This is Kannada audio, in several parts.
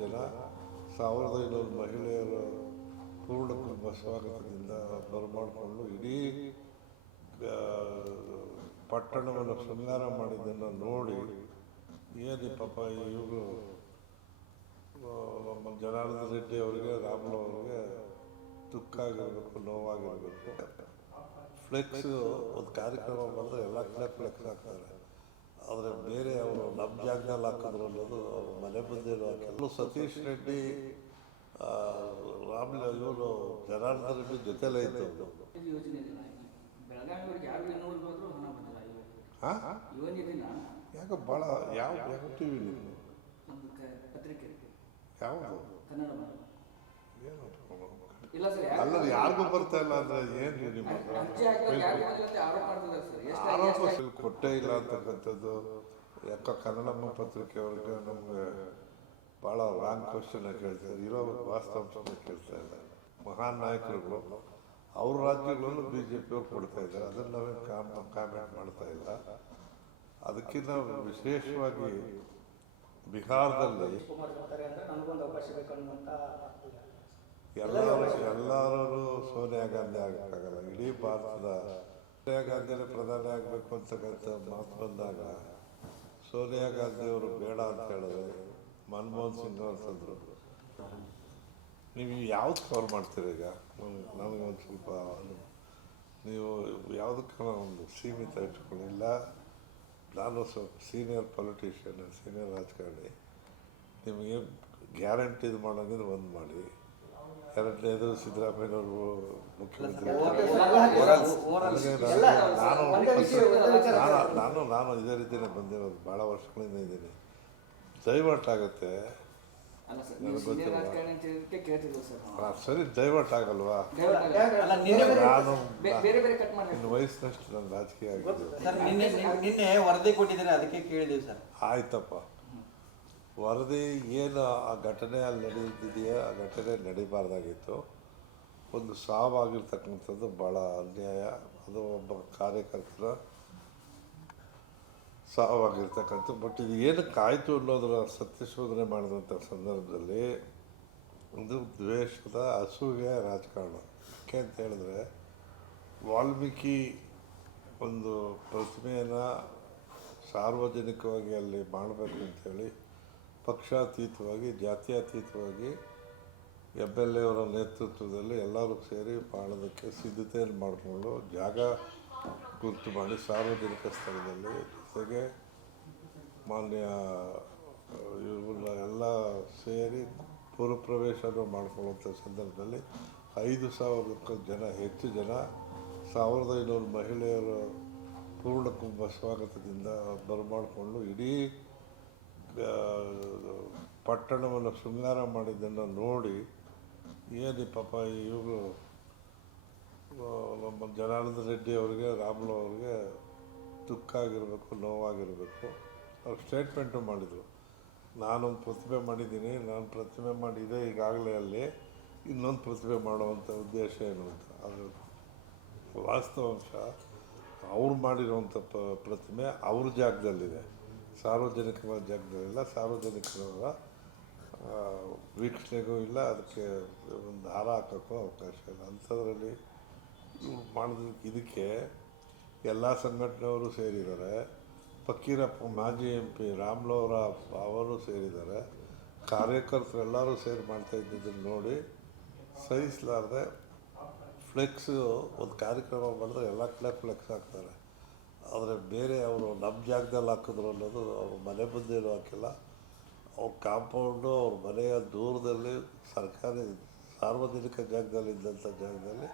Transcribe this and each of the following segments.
ಜನ 1500 ಮಹಿಳೆಯರು ಪೂರ್ಣ ಕುಂಭ ಸ್ವಾಗತದಿಂದ ಬರಮಾಡಿಕೊಂಡು ಇಡೀ ಪಟ್ಟಣವನ್ನು ಶೃಂಗಾರ ಮಾಡಿದ್ದನ್ನು ನೋಡಿ ಏನು ಪಾಪ ಇವರು ನಮ್ಮ ಜನಾರ್ದನ್ ರೆಡ್ಡಿ ಅವರಿಗೆ ರಾಮುಲು ಅವರಿಗೆ ದುಃಖ ಆಗಿರಬೇಕು, ನೋವಾಗಿರಬೇಕು. ಫ್ಲೆಕ್ಸ್ ಒಂದು ಕಾರ್ಯಕ್ರಮ ಬಂದರೆ ಎಲ್ಲ ಕಡೆ ಫ್ಲೆಕ್ಸ್ ಹಾಕ್ತಾರೆ, ಆದರೆ ಬೇರೆ ಅವರು ನಮ್ಮ ಜಾಗದಲ್ಲಿ ಹಾಕಿದ್ರು ಅನ್ನೋದು ಅವ್ರ ಮನೆ ಬಂದಿರೋ ಕೆಲವು ಸತೀಶ್ ರೆಡ್ಡಿ ರಾಮುಲು ಇವರು ಜನಾರ್ದನ್ ರೆಡ್ಡಿ ಜೊತೆಲೇ ಇತ್ತು. ಯಾಕೆ ಭಾಳ ಯಾವ ಟಿ ವಿ ಯಾವುದು ಏನು ಅಲ್ಲ ಯಾರಿಗೂ ಬರ್ತಾ ಇಲ್ಲ ಅಂದರೆ ಏನು ನಿಮ್ಮ ಆರೋಪ ಕೊಟ್ಟೇ ಇಲ್ಲ ಅಂತಕ್ಕಂಥದ್ದು ಯಾಕೋ ಕನ್ನಡಮ್ಮ ಪತ್ರಿಕೆಯವ್ರಿಗೆ ನಮಗೆ ಭಾಳ ರಾಂಗ್ ಕ್ವಶನ್ ಕೇಳ್ತಾರೆ, ಇರೋ ವಾಸ್ತವಾಂಶನ ಕೇಳ್ತಾ ಇಲ್ಲ. ಮಹಾನ್ ನಾಯಕರುಗಳು ಅವ್ರ ರಾಜ್ಯಗಳಲ್ಲೂ BJP ಅವ್ರು ಕೊಡ್ತಾ ಇದ್ದಾರೆ, ಅದನ್ನು ನಾವೇ ಕಾಮೆಂಟ್ ಮಾಡ್ತಾ ಇಲ್ಲ. ಅದಕ್ಕಿಂತ ವಿಶೇಷವಾಗಿ ಬಿಹಾರದಲ್ಲಿ ಎಲ್ಲರೂ ಸೋನಿಯಾ ಗಾಂಧಿ ಆಗಕ್ಕಾಗಲ್ಲ. ಇಡೀ ಭಾರತದ ಸೋನಿಯಾ ಗಾಂಧಿನೇ ಪ್ರಧಾನಿ ಆಗಬೇಕು ಅಂತಕ್ಕಂಥ ಮಾತು ಬಂದಾಗ ಸೋನಿಯಾ ಗಾಂಧಿಯವರು ಬೇಡ ಅಂತ ಹೇಳಿದ್ರೆ ಮನಮೋಹನ್ ಸಿಂಗ್ ಅಂತಂದರು. ನೀವು ಯಾವ್ದು ಕವರ್ ಮಾಡ್ತೀರಿ? ಈಗ ನನಗೊಂದು ಸ್ವಲ್ಪ ನೀವು ಯಾವುದಕ್ಕೆ ಒಂದು ಸೀಮಿತ ಇಟ್ಕೊಂಡಿಲ್ಲ. ನಾನು ಸ್ವಲ್ಪ ಸೀನಿಯರ್ ಪೊಲಿಟಿಷಿಯನ್, ಸೀನಿಯರ್ ರಾಜಕಾರಣಿ. ನಿಮಗೆ ಗ್ಯಾರಂಟಿದು ಮಾಡೋಂಗಿದ್ರೆ ಒಂದು ಮಾಡಿ. ಎರಡನೇದು ಸಿದ್ದರಾಮಯ್ಯನವರು ಮುಖ್ಯಮಂತ್ರಿ. ನಾನು ಇದೇ ರೀತಿಯೇ ಬಂದಿರೋದು, ಭಾಳ ವರ್ಷಗಳಿಂದ ಇದ್ದೀನಿ. ಡೈವರ್ಟ್ ಆಗುತ್ತೆ, ನನಗೆ ಗೊತ್ತಿಲ್ಲ. ಸರಿ, ಡೈವರ್ಟ್ ಆಗಲ್ವಾ? ನಾನು ಇನ್ನು ವಯಸ್ಸಿನಷ್ಟು ನಾನು ರಾಜಕೀಯ ನಿನ್ನೆ ವರದಿ ಕೊಟ್ಟಿದ್ದಾರೆ, ಅದಕ್ಕೆ ಕೇಳಿದ್ದೀವಿ ಸರ್. ಆಯ್ತಪ್ಪ, ವರದಿ ಏನು ಆ ಘಟನೆ ಅಲ್ಲಿ ನಡೆದಿದೆಯಾ, ಆ ಘಟನೆ ನಡೀಬಾರ್ದಾಗಿತ್ತು. ಒಂದು ಸಾವಾಗಿರ್ತಕ್ಕಂಥದ್ದು ಭಾಳ ಅನ್ಯಾಯ. ಅದು ಒಬ್ಬ ಕಾರ್ಯಕರ್ತರ ಸಾವಾಗಿರ್ತಕ್ಕಂಥ. ಬಟ್ ಇದು ಏನಕ್ಕೆ ಆಯಿತು ಅನ್ನೋದರ ಸತ್ಯಶೋಧನೆ ಮಾಡಿದಂಥ ಸಂದರ್ಭದಲ್ಲಿ ಒಂದು ದ್ವೇಷದ ಅಸೂಯೆ ರಾಜಕಾರಣ. ಯಾಕೆ ಅಂತ ಹೇಳಿದ್ರೆ, ವಾಲ್ಮೀಕಿ ಒಂದು ಪ್ರತಿಮೆಯನ್ನು ಸಾರ್ವಜನಿಕವಾಗಿ ಅಲ್ಲಿ ಮಾಡಬೇಕು ಅಂಥೇಳಿ ಪಕ್ಷಾತೀತವಾಗಿ, ಜಾತ್ಯತೀತವಾಗಿ MLA ಅವರ ನೇತೃತ್ವದಲ್ಲಿ ಎಲ್ಲರೂ ಸೇರಿ ಮಾಡೋದಕ್ಕೆ ಸಿದ್ಧತೆಯನ್ನು ಮಾಡಿಕೊಂಡು ಜಾಗ ಗುರುತು ಮಾಡಿ ಸಾರ್ವಜನಿಕ ಸ್ಥಳದಲ್ಲಿ, ಜೊತೆಗೆ ಮಾನ್ಯ ಇವ್ರನ್ನ ಎಲ್ಲ ಸೇರಿ ಪುರಪ್ರವೇಶನೂ ಮಾಡ್ಕೊಳ್ಳುವಂಥ ಸಂದರ್ಭದಲ್ಲಿ 5,000ಕ್ಕೂ ಹೆಚ್ಚು ಜನ 1500 ಮಹಿಳೆಯರು ಪೂರ್ಣ ಕುಂಭ ಸ್ವಾಗತದಿಂದ ಬರಮಾಡಿಕೊಂಡು ಇಡೀ ಪಟ್ಟಣವನ್ನು ಶೃಂಗಾರ ಮಾಡಿದ್ದನ್ನು ನೋಡಿ ಏನು ಪಾಪ ಇವರು ನಮ್ಮ ಜನಾರ್ದನ್ ರೆಡ್ಡಿ ಅವರಿಗೆ ರಾಮುಲು ಅವರಿಗೆ ದುಃಖ ಆಗಿರಬೇಕು, ನೋವಾಗಿರಬೇಕು. ಅವ್ರು ಸ್ಟೇಟ್ಮೆಂಟು ಮಾಡಿದರು, ನಾನೊಂದು ಪ್ರತಿಮೆ ಮಾಡಿದ್ದೀನಿ, ನಾನು ಪ್ರತಿಮೆ ಮಾಡಿದೆ ಈಗಾಗಲೇ, ಅಲ್ಲಿ ಇನ್ನೊಂದು ಪ್ರತಿಮೆ ಮಾಡುವಂಥ ಉದ್ದೇಶ ಏನು ಅಂತ. ಅದು ವಾಸ್ತವಾಂಶ, ಅವ್ರು ಮಾಡಿರುವಂಥ ಪ್ರತಿಮೆ ಅವ್ರ ಜಾಗದಲ್ಲಿದೆ, ಸಾರ್ವಜನಿಕರ ಜಾಗದಲ್ಲಿಲ್ಲ, ಸಾರ್ವಜನಿಕರ ವೀಕ್ಷಣೆಗೂ ಇಲ್ಲ, ಅದಕ್ಕೆ ಒಂದು ಹಾರ ಹಾಕೋಕ್ಕೂ ಅವಕಾಶ ಇಲ್ಲ. ಅಂಥದ್ರಲ್ಲಿ ಇವ್ರು ಮಾಡೋದಕ್ಕೆ ಇದಕ್ಕೆ ಎಲ್ಲ ಸಂಘಟನೆಯವರು ಸೇರಿದ್ದಾರೆ. ಫಕೀರಪ್ಪ ಮಾಜಿ MP ರಾಮುಲು ಅವರು ಸೇರಿದ್ದಾರೆ. ಕಾರ್ಯಕರ್ತರೆಲ್ಲರೂ ಸೇರಿ ಮಾಡ್ತಾ ಇದ್ದಿದ್ದನ್ನು ನೋಡಿ ಸಹಿಸಲಾರದೆ ಫ್ಲೆಕ್ಸ್ ಒಂದು ಕಾರ್ಯಕ್ರಮ ಮಾಡಿದ್ರೆ ಎಲ್ಲ ಕಡೆ ಫ್ಲೆಕ್ಸ್ ಹಾಕ್ತಾರೆ, ಆದರೆ ಬೇರೆ ಅವರು ನಮ್ಮ ಜಾಗದಲ್ಲಿ ಹಾಕಿದ್ರು ಅನ್ನೋದು ಅವ್ರ ಮನೆ ಬಂದಿರೋ ಹಾಕಿಲ್ಲ. ಅವ್ರ ಕಾಂಪೌಂಡು, ಅವ್ರ ಮನೆಯ ದೂರದಲ್ಲಿ ಸರ್ಕಾರಿ ಸಾರ್ವಜನಿಕ ಜಾಗದಲ್ಲಿ ಇದ್ದಂಥ ಜಾಗದಲ್ಲಿ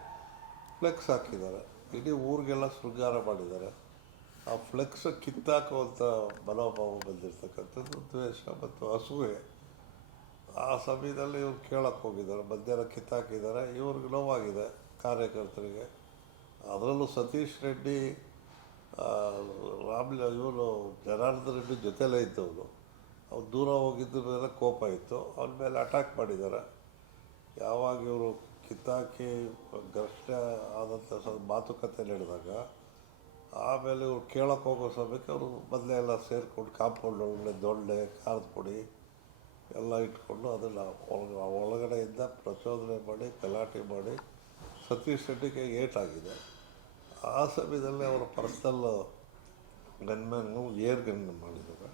ಫ್ಲೆಕ್ಸ್ ಹಾಕಿದ್ದಾರೆ. ಇಡೀ ಊರಿಗೆಲ್ಲ ಶೃಂಗಾರ ಮಾಡಿದ್ದಾರೆ. ಆ ಫ್ಲೆಕ್ಸ್ ಕಿತ್ತಾಕುವಂಥ ಮನೋಭಾವ ಬಂದಿರತಕ್ಕಂಥದ್ದು ದ್ವೇಷ ಮತ್ತು ಅಸೂಯೆ. ಆ ಸಮಯದಲ್ಲಿ ಇವ್ರು ಕೇಳಕ್ಕೆ ಹೋಗಿದ್ದಾರೆ, ಮಧ್ಯಾಹ್ನ ಕಿತ್ತಾಕಿದ್ದಾರೆ. ಇವ್ರಿಗೆ ನೋವಾಗಿದೆ ಕಾರ್ಯಕರ್ತರಿಗೆ. ಅದರಲ್ಲೂ ಸತೀಶ್ ರೆಡ್ಡಿ ರಾಮುಲು ಇವರು ಜನಾರ್ದನ್ ರೆಡ್ಡಿ ಜೊತೆಲೇ ಇದ್ದವನು. ಅವ್ರು ದೂರ ಹೋಗಿದ್ದ ಮೇಲೆ ಕೋಪ ಇತ್ತು, ಅವನ ಮೇಲೆ ಅಟ್ಯಾಕ್ ಮಾಡಿದ್ದಾರೆ. ಯಾವಾಗ ಇವರು ಕಿತ್ತಾಕಿ ಘರ್ಷಣೆ ಆದಂಥ ಮಾತುಕತೆ ನಡೆದಾಗ ಆಮೇಲೆ ಇವ್ರು ಕೇಳೋಕ್ಕೆ ಹೋಗೋ ಸಮಯಕ್ಕೆ ಅವರು ಮೊದಲೇ ಎಲ್ಲ ಸೇರಿಕೊಂಡು ಕಾಂಪೌಂಡ್ ಒಳಗಡೆ ದೊಣ್ಣೆ, ಖಾರದ ಪುಡಿ ಎಲ್ಲ ಇಟ್ಕೊಂಡು ಅದನ್ನು ಒಳಗಡೆಯಿಂದ ಪ್ರಚೋದನೆ ಮಾಡಿ ಗಲಾಟೆ ಮಾಡಿ ಸತೀಶ್ ರೆಡ್ಡಿಗೆ ಏಟಾಗಿದೆ. ಆ ಸಮಯದಲ್ಲಿ ಅವರ ಪರ್ಸನಲ್ ಗನ್ಮ್ಯಾನ್ಗಳು ಏರ್ ಗನ್ ಮಾಡಿದ್ದಾರೆ.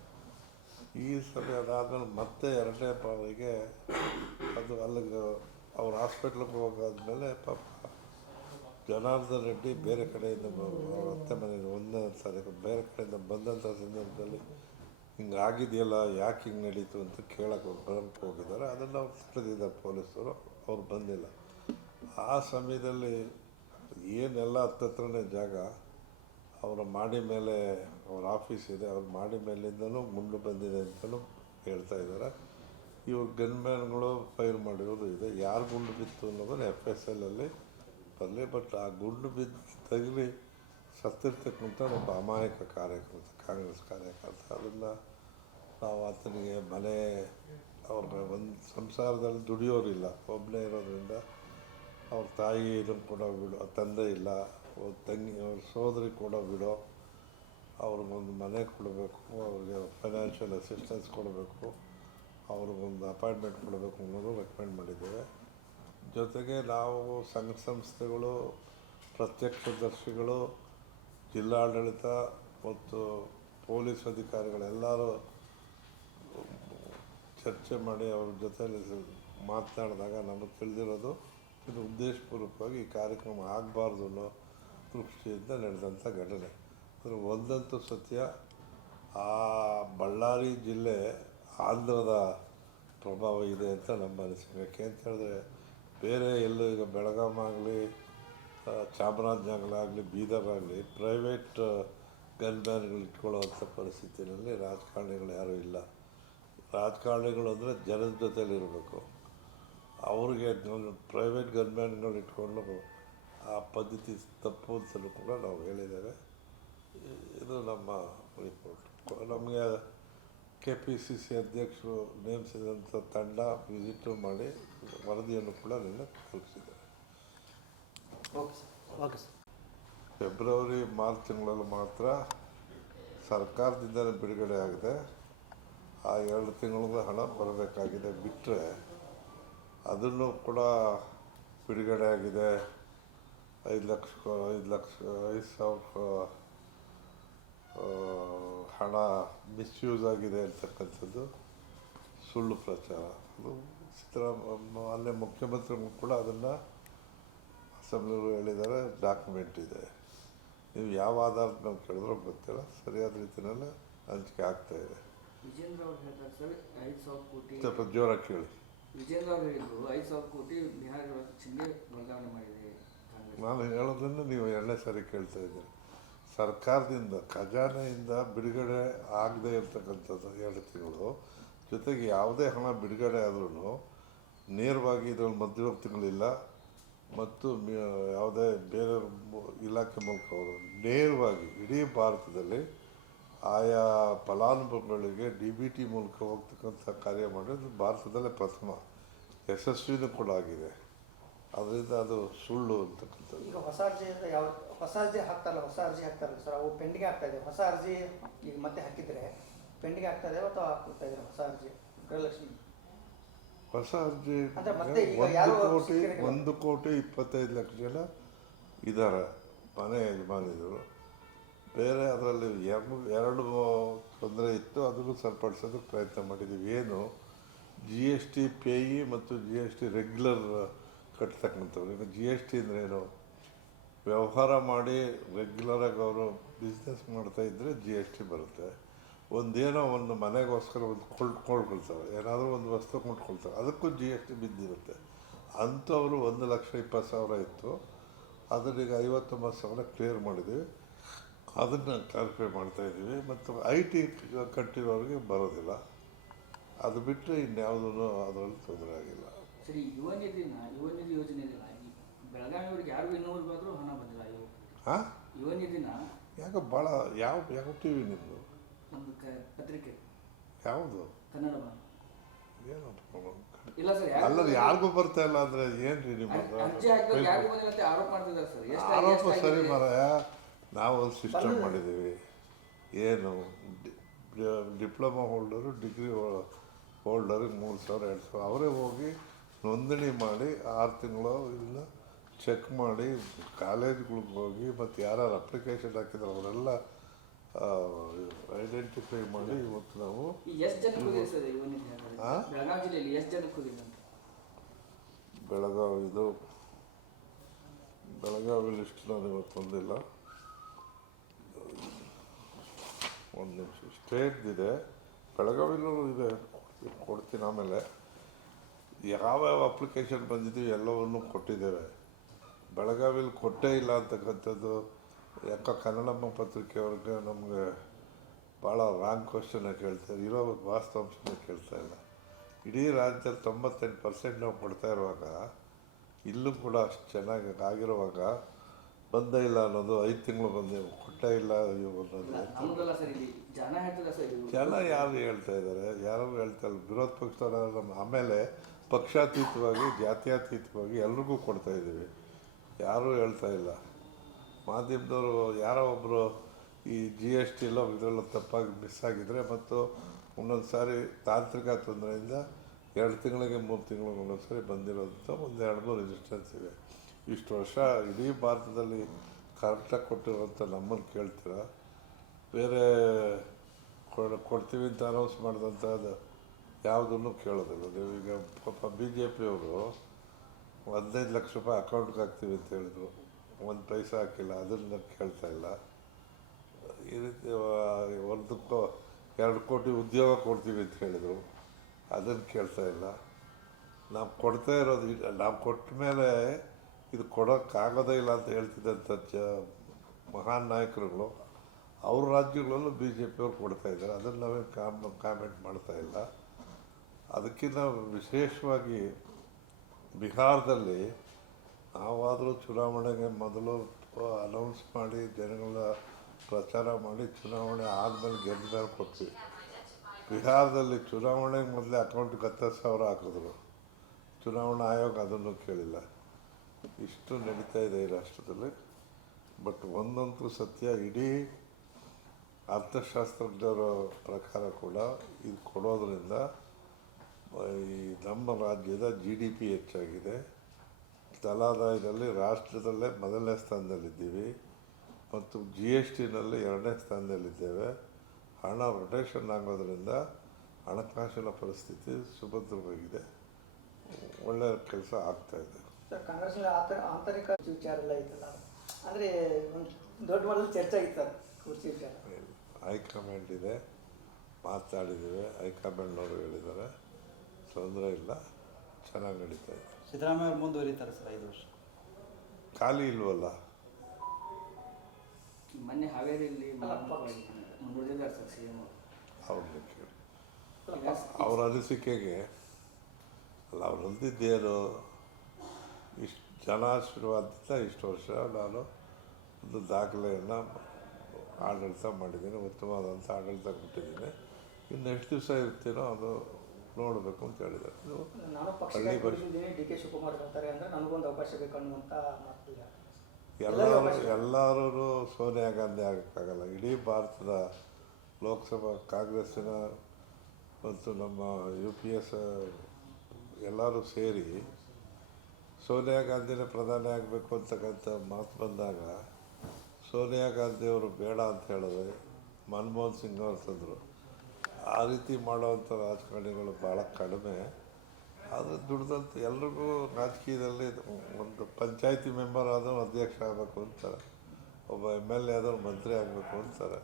ಈ ಸಮಯ ಅದಾದಮೇಲೆ ಮತ್ತೆ ಎರಡನೇ ಬಾರಿಗೆ ಅದು ಅಲ್ಲಿಗೆ ಅವ್ರ ಹಾಸ್ಪಿಟ್ಲಿಗೆ ಹೋಗಾದ್ಮೇಲೆ ಪಾಪ ಜನಾರ್ದನ್ ರೆಡ್ಡಿ ಬೇರೆ ಕಡೆಯಿಂದ ಅವ್ರ ಅತ್ತೆ ಮನೆಯಿಂದ ಒಂದನೇ ತಾರೀಕು ಬೇರೆ ಕಡೆಯಿಂದ ಬಂದಂಥ ಸಂದರ್ಭದಲ್ಲಿ ಹಿಂಗಾಗಿದೆಯಲ್ಲ, ಯಾಕೆ ಹಿಂಗೆ ನಡೀತು ಅಂತ ಕೇಳಕ್ಕೆ ಬರೋಕ್ಕೆ ಹೋಗಿದ್ದಾರೆ. ಅದನ್ನು ಅವ್ರು ತಡೆದಿದ್ದಾರೆ ಪೊಲೀಸರು, ಅವ್ರು ಬಂದಿಲ್ಲ. ಆ ಸಮಯದಲ್ಲಿ ಏನೆಲ್ಲ ಹತ್ತತ್ರನೇ ಜಾಗ ಅವರ ಮಾಡಿ ಮೇಲೆ ಅವ್ರ ಆಫೀಸ್ ಇದೆ, ಅವ್ರ ಮಾಡಿ ಮೇಲಿಂದಲೂ ಗುಂಡು ಬಂದಿದೆ ಅಂತಲೂ ಹೇಳ್ತಾ ಇದ್ದಾರೆ. ಇವ್ರ ಗನ್ಮ್ಯಾನ್ಗಳು ಫೈರ್ ಮಾಡಿರೋದು ಇದೆ. ಯಾರು ಗುಂಡು ಬಿತ್ತು ಅನ್ನೋದನ್ನು FSLಲ್ಲಿ ಬರಲಿ. ಬಟ್ ಆ ಗುಂಡು ಬಿದ್ದು ತಗಲಿ ಸತ್ತಿರ್ತಕ್ಕಂಥ ಒಬ್ಬ ಅಮಾಯಕ ಕಾರ್ಯಕರ್ತ, ಕಾಂಗ್ರೆಸ್ ಕಾರ್ಯಕರ್ತ. ಅದನ್ನು ನಾವು ಆತನಿಗೆ ಮನೆ ಅವ್ರ ಒಂದು ಸಂಸಾರದಲ್ಲಿ ದುಡಿಯೋರಿಲ್ಲ, ಒಬ್ಬನೇ ಇರೋದ್ರಿಂದ ಅವ್ರ ತಾಯಿ ಇದನ್ನು ಕೊಡೋ ಬಿಡೋ, ತಂದೆ ಇಲ್ಲ, ಅವ್ರ ತಂಗಿ ಅವ್ರ ಸೋದರಿ ಕೊಡೋ ಬಿಡೋ, ಅವ್ರಿಗೊಂದು ಮನೆ ಕೊಡಬೇಕು, ಅವ್ರಿಗೆ ಫೈನಾನ್ಷಿಯಲ್ ಅಸಿಸ್ಟೆನ್ಸ್ ಕೊಡಬೇಕು, ಅವ್ರಿಗೊಂದು ಅಪಾಯಿಂಟ್ಮೆಂಟ್ ಕೊಡಬೇಕು ಅನ್ನೋದು ರೆಕಮೆಂಡ್ ಮಾಡಿದ್ದೇವೆ. ಜೊತೆಗೆ ನಾವು ಸಂಘ ಸಂಸ್ಥೆಗಳು, ಪ್ರತ್ಯಕ್ಷದರ್ಶಿಗಳು, ಜಿಲ್ಲಾಡಳಿತ ಮತ್ತು ಪೊಲೀಸ್ ಅಧಿಕಾರಿಗಳೆಲ್ಲರೂ ಚರ್ಚೆ ಮಾಡಿ ಅವ್ರ ಜೊತೆಯಲ್ಲಿ ಮಾತನಾಡಿದಾಗ ನಮಗೆ ತಿಳಿದಿರೋದು ಇದು ಉದ್ದೇಶಪೂರ್ವಕವಾಗಿ ಈ ಕಾರ್ಯಕ್ರಮ ಆಗಬಾರ್ದು ಅನ್ನೋ ದೃಷ್ಟಿಯಿಂದ ನಡೆದಂಥ ಘಟನೆ. ಆದರೆ ಒಂದಂತೂ ಸತ್ಯ, ಆ ಬಳ್ಳಾರಿ ಜಿಲ್ಲೆ ಆಂಧ್ರದ ಪ್ರಭಾವ ಇದೆ ಅಂತ ನಮ್ಮ ಅನಿಸಿಕೆ. ಯಾಕೆ ಅಂತ ಹೇಳಿದ್ರೆ ಬೇರೆ ಎಲ್ಲೂ ಈಗ ಬೆಳಗಾಂ ಆಗಲಿ, ಚಾಮರಾಜನಗರ ಬೀದರ್ ಆಗಲಿ ಪ್ರೈವೇಟ್ ಗನ್ಮ್ಯಾನ್ಗಳು ಇಟ್ಕೊಳ್ಳೋವಂಥ ಪರಿಸ್ಥಿತಿಯಲ್ಲಿ ರಾಜಕಾರಣಿಗಳು ಯಾರೂ ಇಲ್ಲ. ರಾಜಕಾರಣಿಗಳು ಅಂದರೆ ಜನದ ಜೊತೆಲಿರಬೇಕು. ಅವ್ರಿಗೆ ಪ್ರೈವೇಟ್ ಗನ್ಮ್ಯಾನ್ಗಳು ಇಟ್ಕೊಂಡು ಆ ಪದ್ಧತಿ ತಪ್ಪು ಅಂತಲೂ ಕೂಡ ನಾವು ಹೇಳಿದ್ದೇವೆ. ಇದು ನಮ್ಮ ರಿಪೋರ್ಟ್. ನಮಗೆ KPCC ಅಧ್ಯಕ್ಷರು ನೇಮಿಸಿದಂಥ ತಂಡ ವಿಸಿಟು ಮಾಡಿ ವರದಿಯನ್ನು ಕೂಡ ನಿನ್ನೆ ತಲುಪಿಸಿದ್ದಾರೆ. ಫೆಬ್ರವರಿ ಮಾರ್ಚ್ ತಿಂಗಳಲ್ಲಿ ಮಾತ್ರ ಸರ್ಕಾರದಿಂದಲೇ ಬಿಡುಗಡೆ ಆಗಿದೆ. ಆ 2 ತಿಂಗಳ ಹಣ ಬರಬೇಕಾಗಿದೆ. ಬಿಟ್ಟರೆ ಅದನ್ನು ಕೂಡ ಬಿಡುಗಡೆ ಆಗಿದೆ. 5 ಸಾವಿರ ಹಣ ಮಿಸ್ಯೂಸ್ ಆಗಿದೆ ಅಂತಕ್ಕಂಥದ್ದು ಸುಳ್ಳು ಪ್ರಚಾರ. ಅದು ಮಾನ್ಯ ಮುಖ್ಯಮಂತ್ರಿಗಳು ಕೂಡ ಅದನ್ನು ಅಸೆಂಬ್ಲಿಯವರು ಹೇಳಿದ್ದಾರೆ, ಡಾಕ್ಯುಮೆಂಟ್ ಇದೆ. ನೀವು ಯಾವ ಆಧಾರದ ಮೇಲೆ ಕೇಳಿದ್ರೂ ಗೊತ್ತಿಲ್ಲ, ಸರಿಯಾದ ರೀತಿಯಲ್ಲೇ ಹಂಚಿಕೆ ಆಗ್ತಾಯಿದೆ. ವಿಜೇಂದ್ರ ಅವರು ಹೇಳ್ತಾರೆ ಸರ್ 5,000 ಕೋಟಿ, ಸ್ವಲ್ಪ ಜೋರಾಗಿ ಕೇಳಿ. ವಿಜೇಂದ್ರ ಅವರು ಹೇಳಿದ್ರು 5,000 ಕೋಟಿ ಬಿಹಾರ ಚಿಹ್ನೆ ವರ್ಗಾವಣೆ ಮಾಡಿದೆ. ನಾನು ಹೇಳೋದನ್ನು ನೀವು 2ನೇ ಸಾರಿ ಕೇಳ್ತಾ ಇದ್ದೀರಿ. ಸರ್ಕಾರದಿಂದ ಖಜಾನೆಯಿಂದ ಬಿಡುಗಡೆ ಆಗದೆ ಇರ್ತಕ್ಕಂಥದ್ದು 2 ತಿಂಗಳು, ಜೊತೆಗೆ ಯಾವುದೇ ಹಣ ಬಿಡುಗಡೆ ಆದ್ರೂ ನೇರವಾಗಿ ಇದರಲ್ಲಿ ಮಧ್ಯವರ್ತಿಗಳಿಲ್ಲ ಮತ್ತು ಯಾವುದೇ ಬೇರೆ ಇಲಾಖೆ ಮೂಲಕ ಅವರು ನೇರವಾಗಿ ಇಡೀ ಭಾರತದಲ್ಲಿ ಆಯಾ ಫಲಾನುಭವಿಗಳಿಗೆ DBT ಮೂಲಕ ಹೋಗ್ತಕ್ಕಂಥ ಕಾರ್ಯ ಮಾಡೋದು ಭಾರತದಲ್ಲೇ ಪ್ರಥಮ, ಯಶಸ್ವಿನೂ ಕೂಡ ಆಗಿದೆ. ಅದರಿಂದ ಅದು ಸುಳ್ಳು ಅಂತಕ್ಕಂಥದ್ದು. ಈಗ ಹೊಸ ಅರ್ಜಿಯಿಂದ ಹೊಸ ಅರ್ಜಿ ಹಾಕ್ತಾರಲ್ಲ ಸರ್, ಅವು ಪೆಂಡಿಂಗ್ ಆಗ್ತಾ ಇದೆ. ಹೊಸ ಅರ್ಜಿ ಈಗ ಮತ್ತೆ ಹಾಕಿದರೆ ಪೆಂಡಿಂಗ್ ಆಗ್ತಾ ಇದೆ ಅಥವಾ ಹಾಕ್ತಾ ಇದ್ದಾರೆ ಹೊಸ ಅರ್ಜಿ? ಗೃಹಲಕ್ಷ್ಮಿ ಹೊಸ ಅರ್ಜಿ ಅಂದರೆ ಮತ್ತೆ ಈಗ ಯಾರು 1,25,00,000 ಜನ ಇದ್ದಾರೆ ಮನೆ ಯಜಮಾನಿದರು. ಬೇರೆ ಅದರಲ್ಲಿ 2 ತೊಂದರೆ ಇತ್ತು, ಅದನ್ನು ಸರಿಪಡಿಸೋದಕ್ಕೆ ಪ್ರಯತ್ನ ಮಾಡಿದ್ದೀವಿ. ಏನು GST ಪೇಯಿ ಮತ್ತು GST ರೆಗ್ಯುಲರ್ ಕಟ್ತಕ್ಕಂಥವ್ರು. ಈಗ GST ಅಂದ್ರೇನು? ವ್ಯವಹಾರ ಮಾಡಿ ರೆಗ್ಯುಲರಾಗಿ ಅವರು ಬಿಸ್ನೆಸ್ ಮಾಡ್ತಾಯಿದ್ರೆ GST ಬರುತ್ತೆ. ಒಂದೇನೋ ಒಂದು ಮನೆಗೋಸ್ಕರ ಒಂದು ಕೊಂಡ್ಕೊಳ್ತಾರೆ, ಏನಾದರೂ ಒಂದು ವಸ್ತು ಕೊಂಡ್ಕೊಳ್ತಾರೆ, ಅದಕ್ಕೂ GST ಬಿದ್ದಿರುತ್ತೆ. ಅಂಥವರು 1,20,000 ಇತ್ತು, ಅದನ್ನೀಗ 59,000 ಕ್ಲಿಯರ್ ಮಾಡಿದ್ದೀವಿ. ಅದನ್ನು ಕ್ಲಾರಿಫೈ ಮಾಡ್ತಾಯಿದ್ದೀವಿ. ಮತ್ತು IT ಕಟ್ಟಿರೋರಿಗೆ ಬರೋದಿಲ್ಲ. ಅದು ಬಿಟ್ಟರೆ ಇನ್ಯಾವುದೂ ಅದರಲ್ಲಿ ತೊಂದರೆ ಆಗಿಲ್ಲ. ಸರಿ, ಯುವ ನಿಧಿ ಯೋಜನೆ ಇದೆಯಲ್ಲ, ಬೆಳಗಾವಿಯವರಿಗೆ ಯಾರಿಗೂ ಇನ್ನೂವರೆಗಾದರೂ ಹಣ ಬಂದಿಲ್ಲ. ಹಾಂ, ಯುವ ನಿಧಿನ ಯಾಕೆ ಭಾಳ ಯಾವ ಟಿ ವಿ ನಿಮ್ಮದು? ಒಂದು ಪತ್ರಿಕೆ ಯಾವುದು? ಕನ್ನಡ ಏನಪ್ಪ ಇಲ್ಲ ಸರ್, ಅಲ್ಲ ಯಾರಿಗೂ ಬರ್ತಾ ಇಲ್ಲ ಅಂದರೆ ಏನು ರೀ ನಿಮ್ಮದು ಅರ್ಜಿ ಹಾಕಿದ್ರೆ ಯಾರಿಗೂ ಬಂದಿಲ್ಲ ಅಂತ ಆರೋಪ ಮಾಡ್ತಿದ್ದಾರೆ ಸರ್. ಆರೋಪ ಸರಿ ಮಾರಾಯ. ನಾವು ಒಂದು ಸಿಸ್ಟಮ್ ಮಾಡಿದ್ದೀವಿ. ಏನು ಡಿಪ್ಲೊಮಾ ಹೋಲ್ಡರು, ಡಿಗ್ರಿ ಹೋಲ್ಡರಿಗೆ 3,000 2,000 ಅವರೇ ಹೋಗಿ ನೋಂದಣಿ ಮಾಡಿ 6 ತಿಂಗಳು ಇದನ್ನ ಚೆಕ್ ಮಾಡಿ ಕಾಲೇಜ್ಗಳಿಗೆ ಹೋಗಿ ಮತ್ತು ಯಾರು ಅಪ್ಲಿಕೇಶನ್ ಹಾಕಿದ್ರು ಅವರೆಲ್ಲ ಐಡೆಂಟಿಫೈ ಮಾಡಿ ಇವತ್ತು ನಾವು ಈ ಎಷ್ಟು ಜನಕ್ಕೆ ಹೋಗಿದೆ ಸರ್ ಯುವ ನಿಧಿ ಹಾಗಾದ್ರೆ? ಆ? ಬೆಳಗಾವಿ ಜಿಲ್ಲೆಯಲ್ಲಿ ಎಷ್ಟು ಜನಕ್ಕೆ ಹೋಗಿದೆ ಅಂತ? ಬೆಳಗಾವಿ ಲಿಸ್ಟ್ ನಾನು ಇವತ್ತು ಹೊಂದಿಲ್ಲ. ಒಂದು ನಿಮಿಷ ಸ್ಟೇಟ್ದಿದೆ, ಬೆಳಗಾವಿಲೂ ಇದೆ, ಕೊಡ್ತೀನಿ. ಆಮೇಲೆ ಯಾವ್ಯಾವ ಅಪ್ಲಿಕೇಶನ್ ಬಂದಿದ್ದೀವಿ ಎಲ್ಲವನ್ನೂ ಕೊಟ್ಟಿದ್ದೇವೆ. ಬೆಳಗಾವಿಲಿ ಕೊಟ್ಟೇ ಇಲ್ಲ ಅಂತಕ್ಕಂಥದ್ದು ಯಾಕೋ ಕನ್ನಡಮ್ಮ ಪತ್ರಿಕೆಯವ್ರಿಗೆ ನಮಗೆ ಭಾಳ ರಾಂಗ್ ಕ್ವಶನ್ನ ಕೇಳ್ತಾರೆ, ಇರೋ ವಾಸ್ತವಾಂಶನ ಕೇಳ್ತಾ ಇಲ್ಲ. ಇಡೀ ರಾಜ್ಯದಲ್ಲಿ 98% ನಾವು ಕೊಡ್ತಾ ಇರುವಾಗ ಇಲ್ಲೂ ಕೂಡ ಅಷ್ಟು ಚೆನ್ನಾಗಿ ಆಗಿರುವಾಗ ಬಂದೇ ಇಲ್ಲ ಅನ್ನೋದು 5 ತಿಂಗಳು ಬಂದೆ ಕೊಟ್ಟೇ ಇಲ್ಲ ಅನ್ನೋದು ನಮ್ಗಲ್ಲ ಸರ್, ಇಲ್ಲಿ ಜನ ಹೇಳ್ತದ ಸರ್ ಇದು. ಜನ ಯಾರು ಹೇಳ್ತಾ ಇದ್ದಾರೆ? ಯಾರು ಹೇಳ್ತಾ ಇಲ್ಲ. ವಿರೋಧ ಪಕ್ಷದವ್ರು ನಮ್ಮ ಆಮೇಲೆ ಪಕ್ಷಾತೀತವಾಗಿ ಜಾತ್ಯತೀತವಾಗಿ ಎಲ್ರಿಗೂ ಕೊಡ್ತಾ ಇದ್ದೀವಿ, ಯಾರೂ ಹೇಳ್ತಾ ಇಲ್ಲ. ಮಾಧ್ಯಮದವರು ಯಾರೋ ಒಬ್ಬರು ಈ GST ಎಲ್ಲ ಇದರೆಲ್ಲ ತಪ್ಪಾಗಿ ಮಿಸ್ ಆಗಿದ್ರೆ ಮತ್ತು ಒಂದೊಂದು ಸಾರಿ ತಾಂತ್ರಿಕ ತೊಂದರೆಯಿಂದ 2 ತಿಂಗಳಿಗೆ 3 ತಿಂಗಳಿಗೆ ಒಂದೊಂದು ಸಾರಿ ಬಂದಿರೋದಂಥ ಒಂದು 2-3 ರೆಸಿಸ್ಟೆನ್ಸ್ ಇವೆ. ಇಷ್ಟು ವರ್ಷ ಇಡೀ ಭಾರತದಲ್ಲಿ ಕರೆಕ್ಟಾಗಿ ಕೊಟ್ಟಿರುವಂಥ ನಮ್ಮನ್ನು ಕೇಳ್ತೀರ, ಬೇರೆ ಕೊಡ್ತೀವಿ ಅಂತ ಅನೌನ್ಸ್ ಮಾಡಿದಂಥದ್ದು ಯಾವುದನ್ನು ಕೇಳೋದಿಲ್ಲ. ನೀವೀಗ ಪಾಪ BJP ಅವರು 15 ಲಕ್ಷ ರೂಪಾಯಿ ಅಕೌಂಟ್ಗೆ ಹಾಕ್ತೀವಿ ಅಂತ ಹೇಳಿದ್ರು, 1 ಪೈಸೆ ಹಾಕಿಲ್ಲ, ಅದನ್ನು ಕೇಳ್ತಾ ಇಲ್ಲ. ಈ ರೀತಿ 2 ಕೋಟಿ ಉದ್ಯೋಗ ಕೊಡ್ತೀವಿ ಅಂತ ಹೇಳಿದರು, ಅದನ್ನು ಕೇಳ್ತಾ ಇಲ್ಲ. ನಾವು ಕೊಡ್ತಾ ಇರೋದು ನಾವು ಕೊಟ್ಟ ಮೇಲೆ ಇದು ಕೊಡೋಕ್ಕಾಗೋದೇ ಇಲ್ಲ ಅಂತ ಹೇಳ್ತಿದ್ದಂಥ ಮಹಾನ್ ನಾಯಕರುಗಳು ಅವ್ರ ರಾಜ್ಯಗಳಲ್ಲೂ BJP ಅವ್ರು ಕೊಡ್ತಾ ಇದ್ದಾರೆ, ಅದನ್ನು ನಾವೇ ಕಾಮೆಂಟ್ ಮಾಡ್ತಾ ಇಲ್ಲ. ಅದಕ್ಕಿಂತ ವಿಶೇಷವಾಗಿ ಬಿಹಾರದಲ್ಲಿ ನಾವಾದರೂ ಚುನಾವಣೆಗೆ ಮೊದಲು ಅನೌನ್ಸ್ ಮಾಡಿ ಜನಗಳ ಪ್ರಚಾರ ಮಾಡಿ ಚುನಾವಣೆ ಆದಮೇಲೆ ಗೆದ್ದ ಮೇಲೆ ಕೊಟ್ವಿ. ಬಿಹಾರದಲ್ಲಿ ಚುನಾವಣೆಗೆ ಮೊದಲೇ ಅಕೌಂಟ್ಗೆ 10,000 ಹಾಕಿದ್ರು, ಚುನಾವಣಾ ಆಯೋಗ ಅದನ್ನು ಕೇಳಿಲ್ಲ. ಇಷ್ಟು ನಡೀತಾ ಇದೆ ಈ ರಾಷ್ಟ್ರದಲ್ಲಿ. ಬಟ್ ಒಂದಂತೂ ಸತ್ಯ, ಇಡೀ ಅರ್ಥಶಾಸ್ತ್ರಜ್ಞರ ಪ್ರಕಾರ ಕೂಡ ಇದು ಕೊಡೋದ್ರಿಂದ ಈ ನಮ್ಮ ರಾಜ್ಯದ GDP ಹೆಚ್ಚಾಗಿದೆ, ತಲಾದಾಯದಲ್ಲಿ ರಾಷ್ಟ್ರದಲ್ಲೇ ಮೊದಲನೇ ಸ್ಥಾನದಲ್ಲಿದ್ದೀವಿ ಮತ್ತು GSTನಲ್ಲಿ 2ನೇ ಸ್ಥಾನದಲ್ಲಿದ್ದೇವೆ. ಹಣ ರೊಟೇಷನ್ ಆಗೋದ್ರಿಂದ ಹಣಕಾಸಿನ ಪರಿಸ್ಥಿತಿ ಸುಭದ್ರವಾಗಿದೆ, ಒಳ್ಳೆಯ ಕೆಲಸ ಆಗ್ತಾಯಿದೆ. ಸರ್, ಕಾಂಗ್ರೆಸ್ನಲ್ಲಿ ಆಂತರಿಕ ವಿಚಾರ ಎಲ್ಲ ಐತಲ್ಲ, ಅಂದರೆ ಒಂದು ದೊಡ್ಡ ಮಟ್ಟದಲ್ಲಿ ಚರ್ಚೆ ಆಗಿತ್ತು ಸರ್ ಕುರ್ಚಿ ವಿಚಾರ. ಹೈಕಮಾಂಡ್ ಇದೆ, ಮಾತಾಡಿದ್ದೀವಿ, ಹೈಕಮಾಂಡ್ನವರು ಹೇಳಿದ್ದಾರೆ, ತೊಂದರೆ ಇಲ್ಲ, ಚೆನ್ನಾಗಿ ನಡೀತಾ ಇದೆ. ಸಿದ್ದರಾಮಯ್ಯ ಅವ್ರು ಮುಂದುವರಿತಾರೆ ಸರ್ 5 ವರ್ಷ? ಖಾಲಿ ಇಲ್ವಲ್ಲ. ಮೊನ್ನೆ ಹಾವೇರಿಯಲ್ಲಿ ಮುಂದುವರಿದಿದ್ದಾರೆ ಸರ್ CM ಅವರು. ಅವ್ರನ್ನ ಕೇಳಿ ಅವ್ರ ಅನಿಸಿಕೆಗೆ ಅಲ್ಲ, ಅವ್ರು ಹೊಂದಿದ್ದೇನು, ಇಷ್ಟು ಜನ ಆಶೀರ್ವಾದದಿಂದ ಇಷ್ಟು ವರ್ಷ ನಾನು ಒಂದು ದಾಖಲೆಯನ್ನು ಆಡಳಿತ ಮಾಡಿದ್ದೀನಿ, ಉತ್ತಮವಾದಂಥ ಆಡಳಿತ ಕೊಟ್ಟಿದ್ದೀನಿ. ಇನ್ನು ಎಷ್ಟು ದಿವಸ ಇರ್ತೀನೋ ಅದು ನೋಡಬೇಕು ಅಂತ ಹೇಳಿದ್ದಾರೆ. ನಾನು ಪಕ್ಷಕ್ಕೆ ಬಂದಿದ್ದೀನಿ, DK ಶಿವಕುಮಾರ್ ಬರ್ತಾರೆ ಅಂದರೆ ನನಗೊಂದು ಅವಕಾಶ ಬೇಕು ಅನ್ನುವಂಥ ಮಾತಿಲ್ಲ. ಎಲ್ಲರೂ ಸೋನಿಯಾ ಗಾಂಧಿ ಆಗೋಕ್ಕಾಗಲ್ಲ. ಇಡೀ ಭಾರತದ ಲೋಕಸಭಾ ಕಾಂಗ್ರೆಸ್ಸಿನ ಮತ್ತು ನಮ್ಮ UPS ಎಲ್ಲರೂ ಸೇರಿ ಸೋನಿಯಾ ಗಾಂಧಿನೇ ಪ್ರಧಾನಿ ಆಗಬೇಕು ಅಂತಕ್ಕಂಥ ಮಾತು ಬಂದಾಗ ಸೋನಿಯಾ ಗಾಂಧಿಯವರು ಬೇಡ ಅಂತ ಹೇಳಿದ್ರೆ ಮನಮೋಹನ್ ಸಿಂಗ್ ಅವರು ತಂದರು. ಆ ರೀತಿ ಮಾಡೋವಂಥ ರಾಜಕಾರಣಿಗಳು ಭಾಳ ಕಡಿಮೆ. ಆದರೆ ದುಡ್ದಂತ ಎಲ್ರಿಗೂ ರಾಜಕೀಯದಲ್ಲಿ ಒಂದು ಪಂಚಾಯತಿ ಮೆಂಬರ್ ಆದರೂ ಅಧ್ಯಕ್ಷ ಆಗಬೇಕು ಅಂತಾರೆ, ಒಬ್ಬ MLA ಆದರೂ ಮಂತ್ರಿ ಆಗಬೇಕು ಅಂತಾರೆ,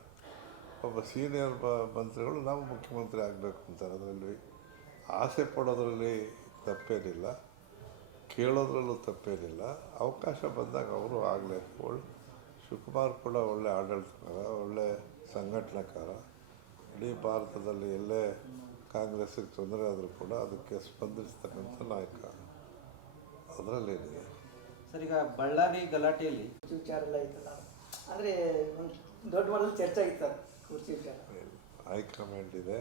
ಒಬ್ಬ ಸೀನಿಯರ್ ಮಂತ್ರಿಗಳು ನಾವು ಮುಖ್ಯಮಂತ್ರಿ ಆಗಬೇಕು ಅಂತಾರೆ. ಅದರಲ್ಲಿ ಆಸೆ ಪಡೋದ್ರಲ್ಲಿ ತಪ್ಪೇನಿಲ್ಲ, ಕೇಳೋದ್ರಲ್ಲೂ ತಪ್ಪೇನಿಲ್ಲ. ಅವಕಾಶ ಬಂದಾಗ ಅವರು ಆಗಲೇಬೇಕು. ಶಿವಕುಮಾರ್ ಕೂಡ ಒಳ್ಳೆ ಆಡಳಿತಕಾರ, ಒಳ್ಳೆ ಸಂಘಟನಾಕಾರ. ಇಡೀ ಭಾರತದಲ್ಲಿ ಎಲ್ಲೇ ಕಾಂಗ್ರೆಸ್ಸಿಗೆ ತೊಂದರೆ ಆದರೂ ಕೂಡ ಅದಕ್ಕೆ ಸ್ಪಂದಿಸ್ತಕ್ಕಂಥ ನಾಯಕ, ಅದರಲ್ಲೇನಿದೆ. ಸರ್, ಈಗ ಬಳ್ಳಾರಿ ಗಲಾಟೆಯಲ್ಲಿ ವಿಚಾರ ಎಲ್ಲ ಐತಲ್ಲ, ಅಂದರೆ ಒಂದು ದೊಡ್ಡ ಮಟ್ಟದಲ್ಲಿ ಚರ್ಚೆ ಆಗಿತ್ತು ಸರ್ ಕುರ್ಚಿ ವಿಚಾರ. ಹೈಕಮಾಂಡ್ ಇದೆ,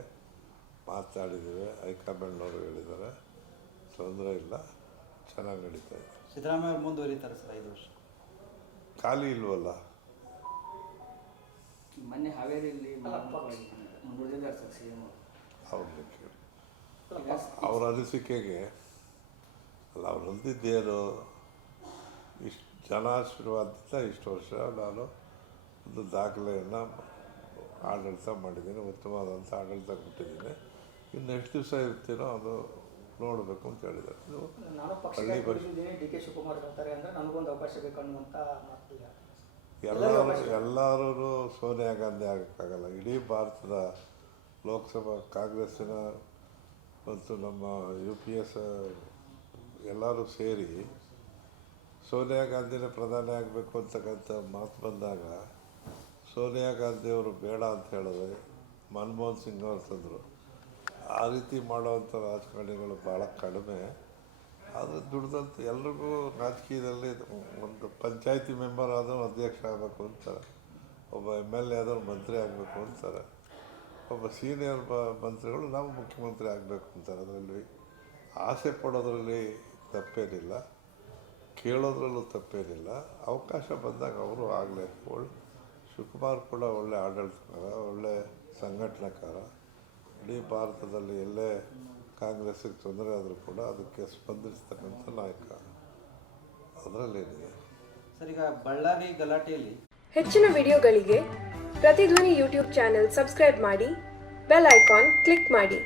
ಮಾತಾಡಿದ್ದೀವಿ, ಹೈಕಮಾಂಡ್ನವರು ಹೇಳಿದ್ದಾರೆ, ತೊಂದರೆ ಇಲ್ಲ, ಚೆನ್ನಾಗಿ ನಡೀತಾ ಇದೆ. ಸಿದ್ದರಾಮಯ್ಯ ಅವ್ರು ಮುಂದುವರಿತಾರೆ ಸರ್ 5 ವರ್ಷ? ಖಾಲಿ ಇಲ್ವಲ್ಲ. ಮೊನ್ನೆ ಹಾವೇರಿಯಲ್ಲಿ ಮುಂದುವರಿದಿದ್ದಾರೆ ಸರ್ CM ಅವರು. ಅವ್ರನ್ನ ಕೇಳಿ ಅವ್ರ ಅನಿಸಿಕೆಗೆ ಅಲ್ಲ ಅವ್ರು ಹೊಂದಿದ್ದೇನು ಇಷ್ಟು ಜನಾಶೀರ್ವಾದದಿಂದ ಇಷ್ಟು ವರ್ಷ ನಾನು ಒಂದು ದಾಖಲೆಯನ್ನು ಆಡಳಿತ ಮಾಡಿದ್ದೀನಿ, ಉತ್ತಮವಾದಂಥ ಆಡಳಿತ ಕೊಟ್ಟಿದ್ದೀನಿ. ಇನ್ನು ಎಷ್ಟು ದಿವಸ ಇರ್ತೀನೋ ಅದು ನೋಡಬೇಕು ಅಂತ ಹೇಳಿದ್ದಾರೆ. ನಾನು ಪಕ್ಷಕ್ಕೆ ಬಂದಿದ್ದೀನಿ, ಡಿ ಕೆ ಶಿವಕುಮಾರ್ ಬರ್ತಾರೆ ಅಂದರೆ ನನಗೊಂದು ಅವಕಾಶ ಬೇಕು ಅನ್ನುವಂಥ ಮಾತು. ಎಲ್ಲರೂ ಸೋನಿಯಾ ಗಾಂಧಿ ಆಗೋಕ್ಕಾಗಲ್ಲ. ಇಡೀ ಭಾರತದ ಲೋಕಸಭಾ ಕಾಂಗ್ರೆಸ್ಸಿನ ಮತ್ತು ನಮ್ಮ UPS ಎಲ್ಲರೂ ಸೇರಿ ಸೋನಿಯಾ ಗಾಂಧಿನೇ ಪ್ರಧಾನಿ ಆಗಬೇಕು ಅಂತಕ್ಕಂಥ ಮಾತು ಬಂದಾಗ ಸೋನಿಯಾ ಗಾಂಧಿಯವರು ಬೇಡ ಅಂತ ಹೇಳಿದ್ರೆ ಮನಮೋಹನ್ ಸಿಂಗ್ ಅವರು ತಂದರು. ಆ ರೀತಿ ಮಾಡೋವಂಥ ರಾಜಕಾರಣಿಗಳು ಭಾಳ ಕಡಿಮೆ. ಆದರೆ ದುಡ್ದಂತ ಎಲ್ರಿಗೂ ರಾಜಕೀಯದಲ್ಲಿ ಒಂದು ಪಂಚಾಯತಿ ಮೆಂಬರ್ ಆದವರು ಅಧ್ಯಕ್ಷ ಆಗಬೇಕು ಅಂತಾರೆ, ಒಬ್ಬ MLA ಆದವರು ಮಂತ್ರಿ ಆಗಬೇಕು ಅಂತಾರೆ, ಒಬ್ಬ ಸೀನಿಯರ್ ಮಂತ್ರಿಗಳು ನಾವು ಮುಖ್ಯಮಂತ್ರಿ ಆಗಬೇಕು ಅಂತಾರೆ. ಅದರಲ್ಲಿ ಆಸೆ ಪಡೋದ್ರಲ್ಲಿ ತಪ್ಪೇನಿಲ್ಲ, ಕೇಳೋದ್ರಲ್ಲೂ ತಪ್ಪೇನಿಲ್ಲ. ಅವಕಾಶ ಬಂದಾಗ ಅವರು ಆಗಲೇಬೇಕು. ಶಿವಕುಮಾರ್ ಕೂಡ ಒಳ್ಳೆ ಆಡಳಿತಕಾರ, ಒಳ್ಳೆ ಸಂಘಟನಾಕಾರ. ಇಡೀ ಭಾರತದಲ್ಲಿ ಎಲ್ಲೇ ಕಾಂಗ್ರೆಸ್ಸಿಗೆ ತೊಂದರೆ ಆದರೂ ಕೂಡ ಅದಕ್ಕೆ ಸ್ಪಂದಿಸ್ತಕ್ಕಂಥ ನಾಯಕ. ಅದರಲ್ಲೇನಿದೆ ಸರ್, ಈಗ ಬಳ್ಳಾರಿ ಗಲಾಟೆಯಲ್ಲಿ ಹೆಚ್ಚಿನ ವಿಡಿಯೋಗಳಿಗೆ ಪ್ರತಿಧ್ವನಿ ಯೂಟ್ಯೂಬ್ ಚಾನೆಲ್ ಸಬ್ಸ್ಕ್ರೈಬ್ ಮಾಡಿ, ಬೆಲ್ ಐಕಾನ್ ಕ್ಲಿಕ್ ಮಾಡಿ.